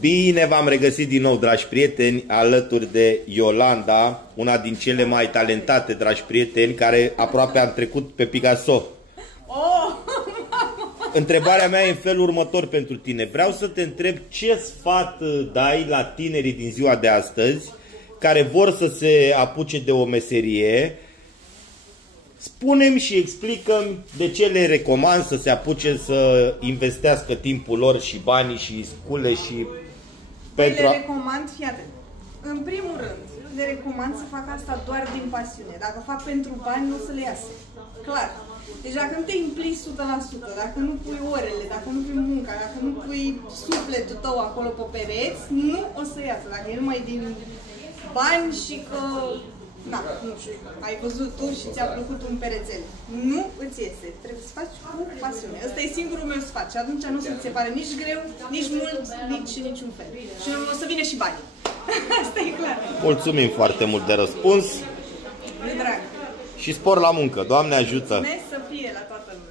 Bine v-am regăsit din nou, dragi prieteni, alături de Iolanda, una din cele mai talentate, dragi prieteni, care aproape am trecut pe Picasso. Întrebarea mea e în felul următor pentru tine. Vreau să te întreb ce sfat dai la tinerii din ziua de astăzi care vor să se apuce de o meserie. Spune-mi și explică-mi de ce le recomand să se apuce să investească timpul lor și banii și scule și pentru le recomand, fii atent. În primul rând, le recomand să facă asta doar din pasiune. Dacă fac pentru bani, nu o să le iasă. Clar. Deci dacă nu te implici 100%, dacă nu pui orele, dacă nu pui munca, dacă nu pui sufletul tău acolo pe pereți, nu o să iasă. Dacă e numai din bani și că, na, nu știu, ai văzut tu și ți-a plăcut un perețel. Nu îți iese. Trebuie să faci cu pasiune. Ăsta e singurul meu sfat. Și atunci nu se ți se pare nici greu, nici mult, nici niciun fel. Și o să vină și bani. Asta e clar. Mulțumim foarte mult de răspuns. De drag. Și spor la muncă. Doamne ajută! Mulțumesc să fie la toată lumea.